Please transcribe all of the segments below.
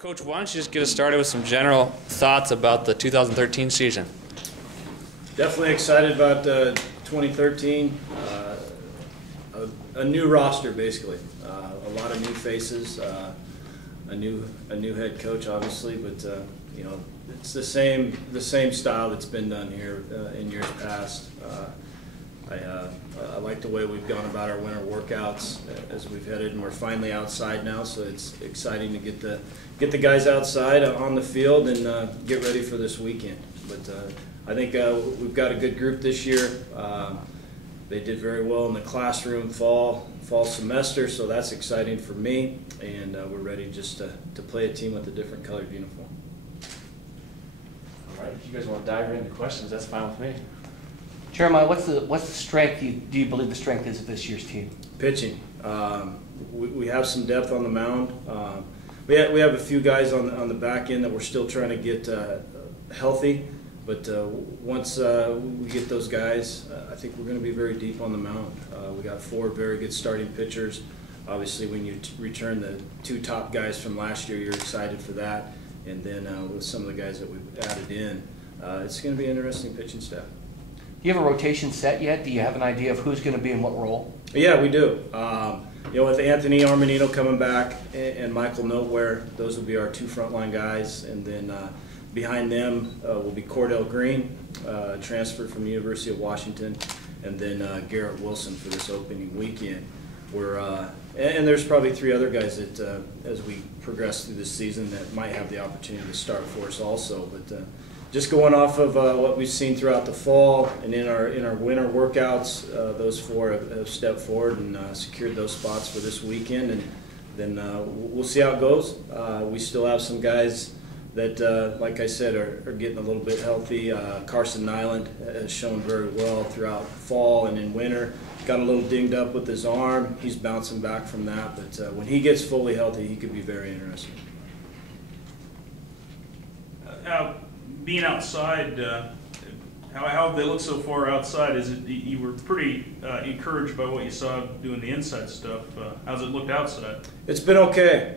Coach, why don't you just get us started with some general thoughts about the 2013 season? Definitely excited about 2013. A new roster, basically. A lot of new faces. A new head coach, obviously, but you know, it's the same style that's been done here in years past. I like the way we've gone about our winter workouts as we've headed, and we're finally outside now, so it's exciting to get the guys outside on the field and get ready for this weekend. But I think we've got a good group this year. They did very well in the classroom fall semester, so that's exciting for me, and we're ready just to play a team with a different colored uniform. All right, if you guys want to dive right into questions, that's fine with me. Jeremiah, what's the strength do you believe the strength is of this year's team? Pitching. We have some depth on the mound. We have a few guys on the back end that we're still trying to get healthy, but once we get those guys, I think we're going to be very deep on the mound. We got 4 very good starting pitchers. Obviously, when you return the 2 top guys from last year, you're excited for that. And then with some of the guys that we've added in, it's going to be an interesting pitching staff. Do you have a rotation set yet? Do you have an idea of who's going to be in what role? Yeah, we do. You know, with Anthony Armanino coming back and Michael Noteware, those will be our 2 frontline guys. And then behind them will be Cordell Green, transferred from the University of Washington, and then Garrett Wilson for this opening weekend. And there's probably 3 other guys that, as we progress through this season, that might have the opportunity to start for us also. But just going off of what we've seen throughout the fall and in our winter workouts, those 4 have stepped forward and secured those spots for this weekend, and then we'll see how it goes. We still have some guys that, like I said, are getting a little bit healthy. Carson Nyland has shown very well throughout fall and in winter. Got a little dinged up with his arm. He's bouncing back from that, but when he gets fully healthy, he could be very interesting. Being outside, how have they looked so far outside? Is it you were pretty encouraged by what you saw doing the inside stuff? How's it looked outside? It's been okay.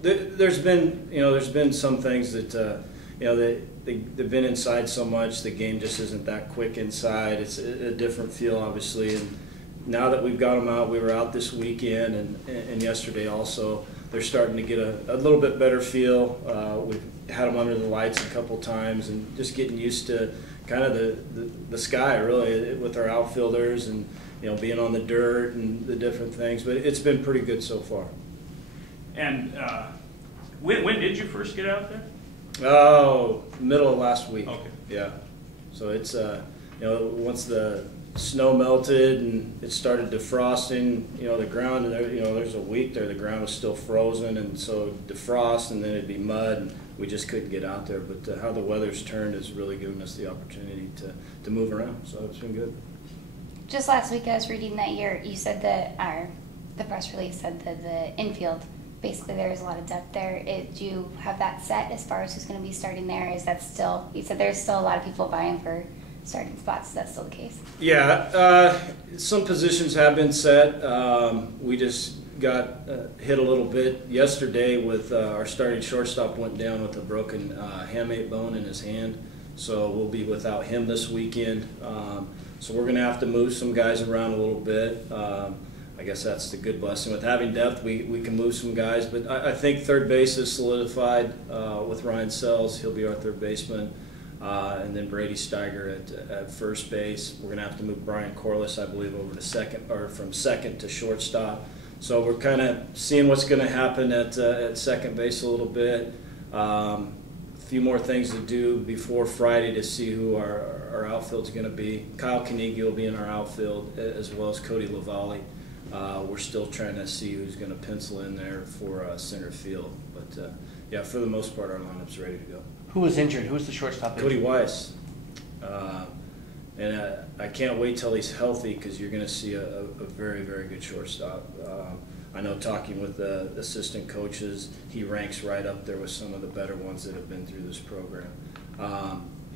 There's been some things that you know they've been inside so much. The game just isn't that quick inside. It's a different feel, obviously. And now that we've got them out, we were out this weekend and yesterday also. They're starting to get a little bit better feel. We've had them under the lights a couple times and just getting used to kind of the sky, really, with our outfielders and, you know, being on the dirt and the different things. But it's been pretty good so far. And when did you first get out there? Oh, middle of last week. Okay. Yeah. So it's, you know, once the snow melted and it started defrosting, you know, the ground, you know, there's a week there the ground was still frozen, and so defrost and then it'd be mud, and we just couldn't get out there. But how the weather's turned has really given us the opportunity to move around, so it's been good. Just last week I was reading that you said that the press release said that the infield, basically there is a lot of depth there. Do you have that set as far as who's going to be starting there? Is that still, you said there's still a lot of people vying for starting spots. Is that still the case? Yeah, some positions have been set. We just got hit a little bit yesterday with our starting shortstop went down with a broken hamate bone in his hand, so we'll be without him this weekend. So we're going to have to move some guys around a little bit. I guess that's the good blessing. With having depth, we can move some guys, but I think third base is solidified with Ryan Sells. He'll be our third baseman. And then Brady Steiger at first base. We're going to have to move Brian Corliss, I believe, over to second, or from second to shortstop. So we're kind of seeing what's going to happen at second base a little bit. A few more things to do before Friday to see who our outfield's going to be. Kyle Kanigi will be in our outfield, as well as Cody Lavallee. We're still trying to see who's going to pencil in there for center field. But yeah, for the most part, our lineup's ready to go. Who was injured? Who was the shortstop? Cody Weiss. And I can't wait till he's healthy, because you're going to see a very, very good shortstop. I know, talking with the assistant coaches, he ranks right up there with some of the better ones that have been through this program.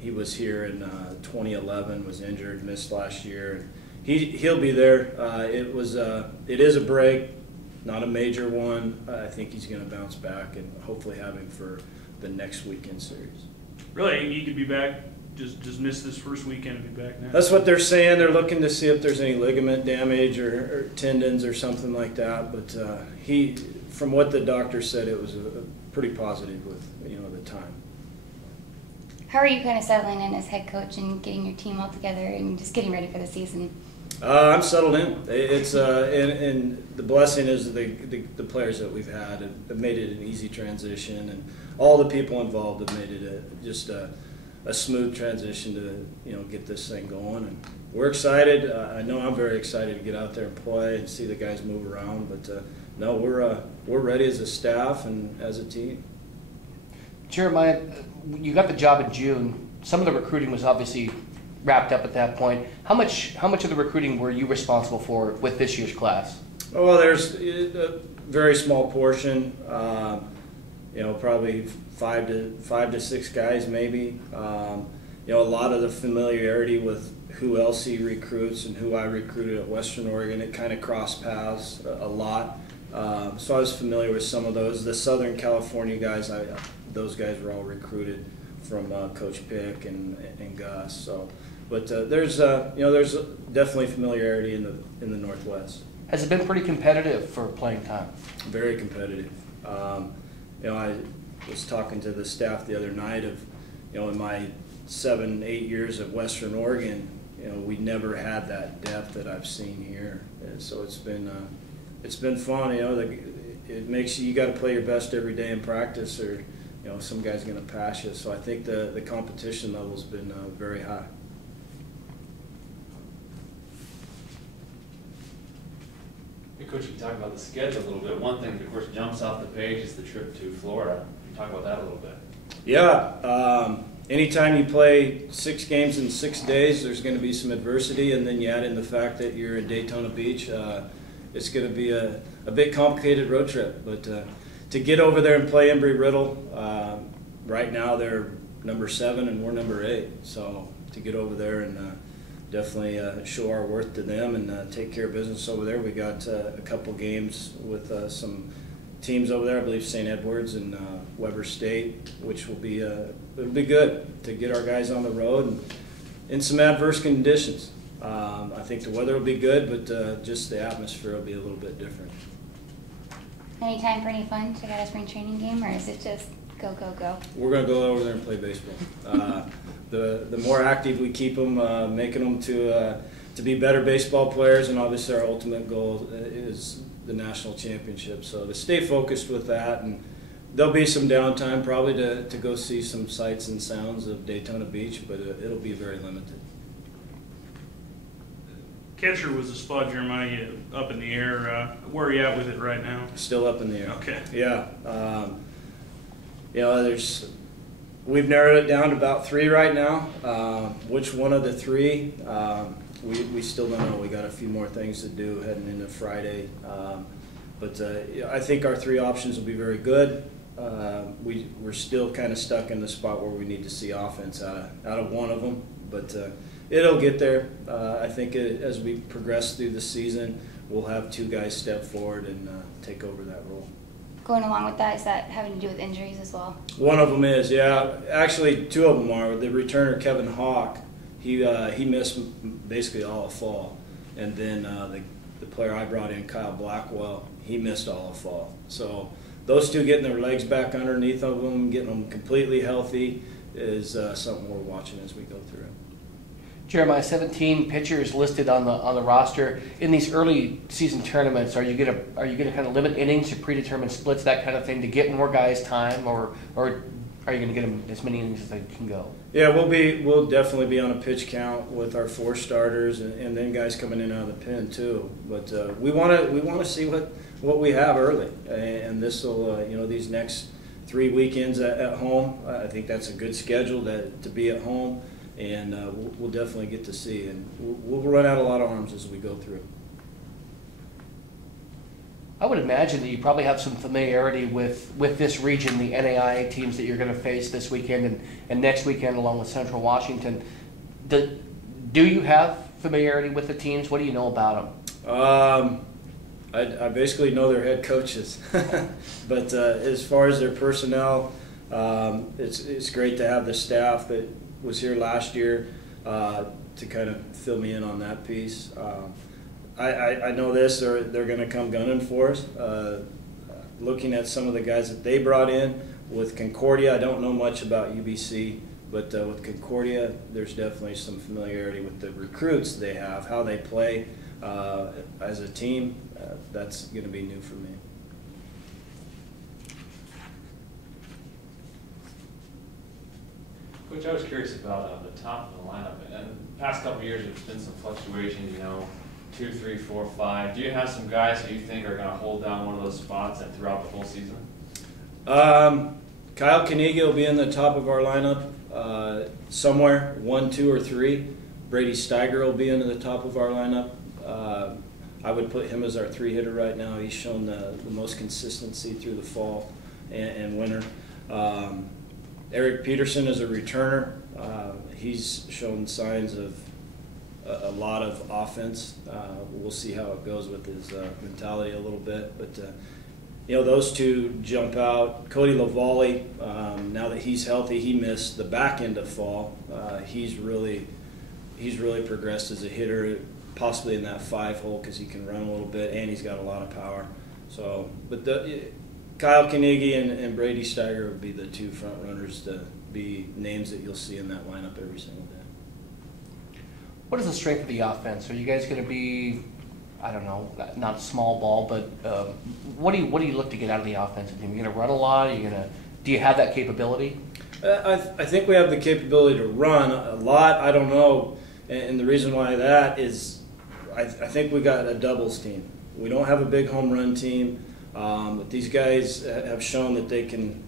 He was here in 2011, was injured, missed last year. He'll be there. It is a break. not a major one. I think he's going to bounce back and hopefully have him for the next weekend series. Really, he could be back. Just miss this first weekend and be back now. That's what they're saying. They're looking to see if there's any ligament damage or tendons or something like that. But from what the doctor said, it was pretty positive with the time. How are you kind of settling in as head coach and getting your team all together and just getting ready for the season? I'm settled in. It's and the blessing is the players that we've had have made it an easy transition, and all the people involved have made it just a smooth transition to get this thing going. And we're excited. I know I'm very excited to get out there and play and see the guys move around. But no, we're ready as a staff and as a team. Jeremiah, you got the job in June. Some of the recruiting was obviously wrapped up at that point. How much of the recruiting were you responsible for with this year's class? Oh, there's a very small portion. Probably five to six guys maybe. A lot of the familiarity with who else he recruits and who I recruited at Western Oregon, it kind of crossed paths a lot. So I was familiar with some of those. The Southern California guys, those guys were all recruited from Coach Pick and Gus. So, but there's definitely familiarity in the Northwest. Has it been pretty competitive for playing time? Very competitive. I was talking to the staff the other night of, in my 7-8 years at Western Oregon, we never had that depth that I've seen here. And so it's been fun. It makes you got to play your best every day in practice, or some guy's going to pass you. So I think the competition level's been very high. Hey, Coach, you can talk about the schedule a little bit. One thing that, of course, jumps off the page is the trip to Florida. Can you talk about that a little bit? Yeah. Anytime you play 6 games in 6 days, there's going to be some adversity, and then you add in the fact that you're in Daytona Beach. It's going to be a bit complicated road trip. But to get over there and play Embry-Riddle, right now they're number 7 and we're number 8. So to get over there and definitely show our worth to them and take care of business over there. We got a couple games with some teams over there. I believe St. Edwards and Weber State, which will be it'll be good to get our guys on the road and in some adverse conditions. I think the weather will be good, but just the atmosphere will be a little bit different. Any time for any fun? Check out a spring training game, or is it just go, go, go? We're going to go over there and play baseball. The more active we keep them, making them to be better baseball players, and obviously our ultimate goal is the national championship. So to stay focused with that, and there'll be some downtime probably to go see some sights and sounds of Daytona Beach, but it'll be very limited. Catcher was a spot, Jeremiah, up in the air. Where are you at with it right now? Still up in the air. Okay. Yeah. We've narrowed it down to about 3 right now. Which one of the 3? We still don't know. We got a few more things to do heading into Friday. But I think our 3 options will be very good. We're still kind of stuck in the spot where we need to see offense out of one of them. But it'll get there. I think as we progress through the season, we'll have 2 guys step forward and take over that role. Going along with that, is that having to do with injuries as well? One of them is, yeah. Actually, 2 of them are. The returner, Kevin Hawk, he missed basically all of fall. And then the player I brought in, Kyle Blackwell, he missed all of fall. So those 2 getting their legs back underneath of them, getting them completely healthy is something we're watching as we go through it. Jeremiah, 17 pitchers listed on the roster. In these early season tournaments, are you gonna kind of limit innings or predetermined splits, that kind of thing, to get more guys time, or are you gonna get them as many innings as they can go? Yeah, we'll definitely be on a pitch count with our 4 starters and then guys coming in out of the pen too. But we want to see what we have early, and this will these next 3 weekends at home. I think that's a good schedule to be at home. And we'll definitely get to see, and we'll run out a lot of arms as we go through. I would imagine that you probably have some familiarity with this region, the NAIA teams that you're going to face this weekend and next weekend along with Central Washington. Do you have familiarity with the teams? What do you know about them? I basically know their head coaches, but as far as their personnel, it's great to have the staff that was here last year to kind of fill me in on that piece. I know this, they're going to come gunning for us. Looking at some of the guys that they brought in with Concordia, I don't know much about UBC, but with Concordia, there's definitely some familiarity with the recruits they have, how they play as a team. That's going to be new for me. Coach, I was curious about the top of the lineup. And the past couple of years, there's been some fluctuations, 2, 3, 4, 5. Do you have some guys who you think are going to hold down one of those spots and throughout the whole season? Kyle Carnegie will be in the top of our lineup somewhere, 1, 2, or 3. Brady Steiger will be in the top of our lineup. I would put him as our 3-hitter right now. He's shown the most consistency through the fall and winter. Eric Peterson is a returner. He's shown signs of a lot of offense. We'll see how it goes with his mentality a little bit. But, those two jump out. Cody Lavallee, now that he's healthy, he missed the back end of fall. He's really progressed as a hitter, possibly in that 5-hole because he can run a little bit and he's got a lot of power. So, but Kyle Carnegie and Brady Steiger would be the 2 front runners to be names that you'll see in that lineup every single day. What is the strength of the offense? Are you guys going to be, I don't know, not small ball, but what do you look to get out of the offensive team? Are you going to run a lot? Do you have that capability? I think we have the capability to run a lot. I don't know, and the reason why that is, I think we got a doubles team. We don't have a big home run team. But these guys have shown that they can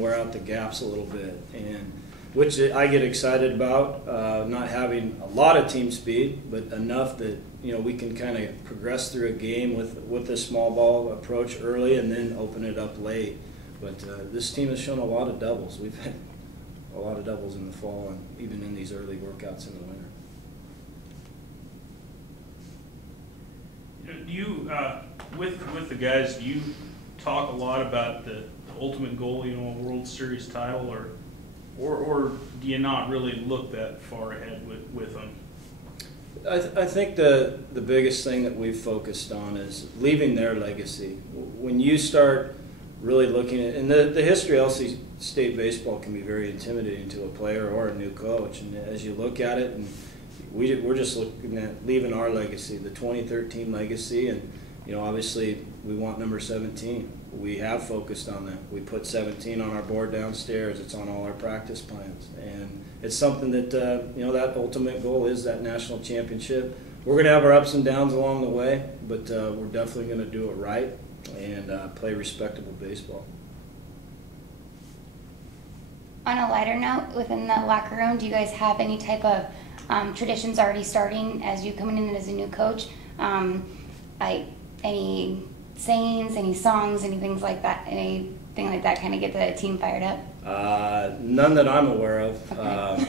wear out the gaps a little bit, and which I get excited about. Not having a lot of team speed, but enough that we can kind of progress through a game with a small ball approach early, and then open it up late. But this team has shown a lot of doubles. We've had a lot of doubles in the fall, and even in these early workouts in the winter. Do you, with the guys, do you talk a lot about the ultimate goal, a World Series title, or do you not really look that far ahead with them? I think the biggest thing that we've focused on is leaving their legacy. When you start really looking at, and the history of LC State baseball can be very intimidating to a player or a new coach, and as you look at it, and we're just looking at leaving our legacy, the 2013 legacy, and obviously we want number 17. We have focused on that. We put 17 on our board downstairs. It's on all our practice plans, and it's something that that ultimate goal is that national championship. We're going to have our ups and downs along the way, but we're definitely going to do it right and play respectable baseball. On a lighter note, within the locker room, do you guys have any type of traditions already starting as you coming in as a new coach? Like any sayings, any songs, anything like that kind of get the team fired up? None that I'm aware of. Okay.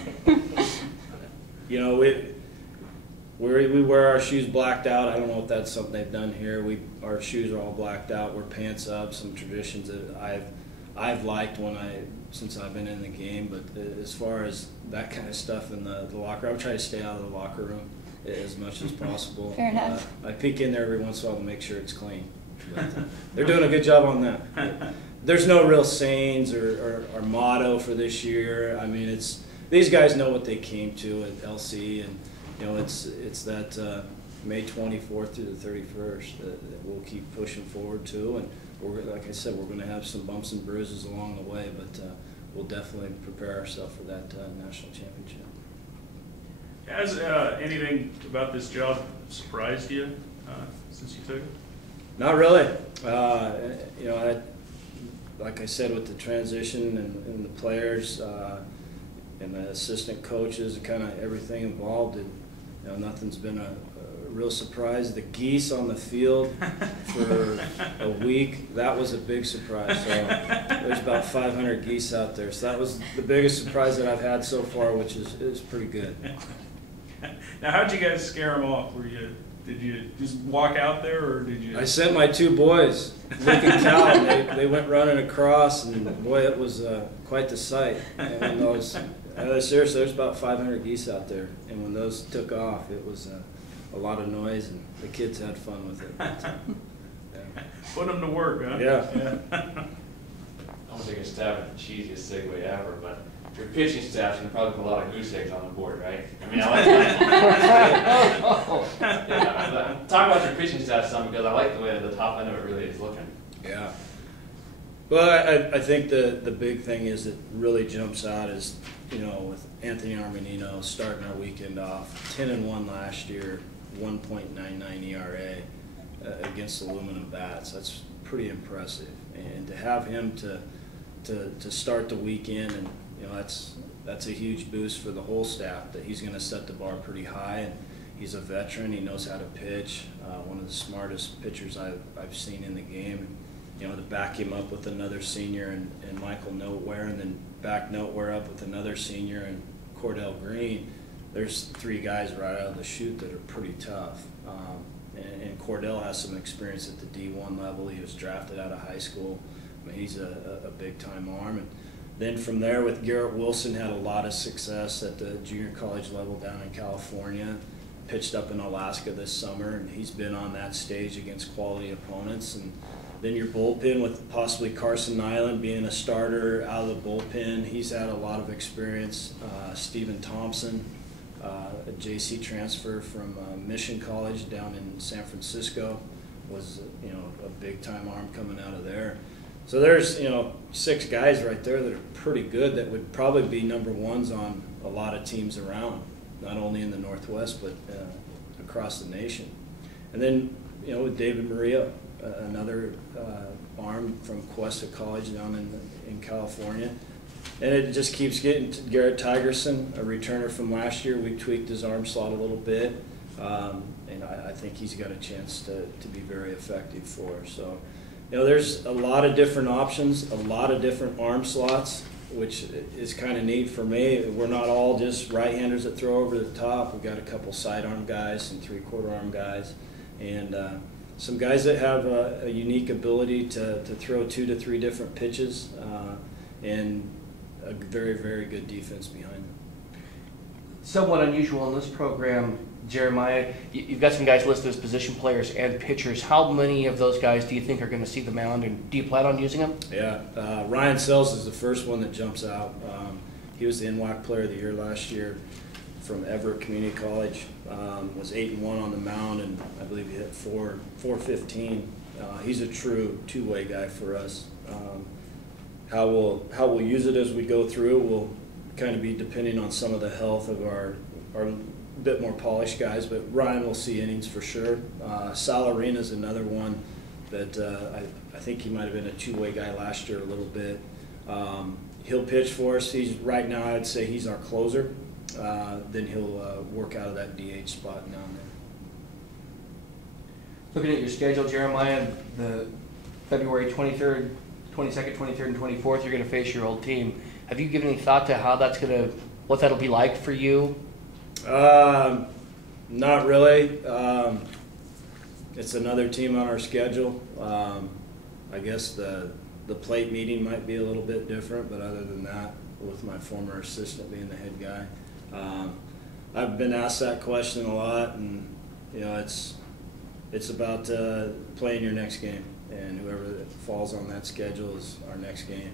We wear our shoes blacked out. I don't know if that's something they've done here. Our shoes are all blacked out. We're pants up. Some traditions that I've liked since I've been in the game. But as far as that kind of stuff in the locker room, I'm trying to stay out of the locker room as much as possible. Fair enough. I peek in there every once in a while to make sure it's clean. But, they're doing a good job on that. There's no real sayings or motto for this year. I mean, these guys know what they came to at LC, and it's that May 24th through the 31st that we'll keep pushing forward to. And like I said, we're going to have some bumps and bruises along the way, but we'll definitely prepare ourselves for that national championship. Has anything about this job surprised you since you took it? Not really. Like I said, with the transition and the players and the assistant coaches and kind of everything involved, nothing's been a real surprise. The geese on the field for a week, that was a big surprise. So there's about 500 geese out there. So that was the biggest surprise that I've had so far, which is pretty good. Now, how'd you guys scare them off? Were you Did you just walk out there, or did you? I sent my 2 boys, Luke and Cal, and they went running across, and boy, it was quite the sight. And when seriously, there's about 500 geese out there, and when those took off, it was a lot of noise, and the kids had fun with it. But, yeah. Put them to work, huh? Yeah. I'm gonna take a stab at the cheesiest segue ever, but your pitching staff's gonna probably put a lot of goose eggs on the board, right? I mean, I like that. Yeah, talk about your pitching staff some, because I like the way the top end of it really is looking. Yeah. Well, I think the big thing is that really jumps out is, you know, with Anthony Armanino starting our weekend off, 10-1 last year, 1.99 ERA against aluminum bats. That's pretty impressive. And to have him to start the weekend, and you know, that's a huge boost for the whole staff, that he's going to set the bar pretty high. And he's a veteran. He knows how to pitch. One of the smartest pitchers I've seen in the game. You know, to back him up with another senior and Michael Noteware, and then back Noteware up with another senior and Cordell Green. There's 3 guys right out of the chute that are pretty tough. And Cordell has some experience at the D1 level. He was drafted out of high school. I mean, he's a big-time arm. And then from there, with Garrett Wilson, had a lot of success at the junior college level down in California. Pitched up in Alaska this summer, and he's been on that stage against quality opponents. And then your bullpen with possibly Carson Nyland being a starter out of the bullpen. He's had a lot of experience. Stephen Thompson, a JC transfer from Mission College down in San Francisco, was, you know, a big-time arm coming out of there. So there's, you know, 6 guys right there that are pretty good, that would probably be number 1s on a lot of teams around, not only in the Northwest but across the nation. And then, you know, with David Maria, another arm from Cuesta College down in California. And it just keeps getting to Garrett Tigerson, a returner from last year. We tweaked his arm slot a little bit, and I think he's got a chance to be very effective for us. So, you know, there's a lot of different options, a lot of different arm slots, which is kind of neat for me. We're not all just right-handers that throw over the top. We've got a couple sidearm guys, some 3/4 arm guys, and some guys that have a unique ability to throw 2 to 3 different pitches, and a very, very good defense behind them. Somewhat unusual in this program, Jeremiah, you've got some guys listed as position players and pitchers. How many of those guys do you think are going to see the mound, and do you plan on using them? Yeah, Ryan Sells is the first one that jumps out. He was the NWAC Player of the Year last year from Everett Community College. Was 8-1 on the mound, and I believe he hit 415. He's a true 2-way guy for us. How we'll use it as we go through will kind of be depending on some of the health of our bit more polished guys, but Ryan will see innings for sure. Sal Arena is another one that I think he might have been a 2-way guy last year a little bit. He'll pitch for us. Right now I'd say he's our closer. Then he'll work out of that DH spot down there. Looking at your schedule, Jeremiah, the February 23rd, 22nd, 23rd, and 24th, you're going to face your old team. Have you given any thought to what that'll be like for you? Not really. It's another team on our schedule. I guess the plate meeting might be a little bit different, but other than that, with my former assistant being the head guy, I've been asked that question a lot, and you know, it's about playing your next game, and whoever falls on that schedule is our next game.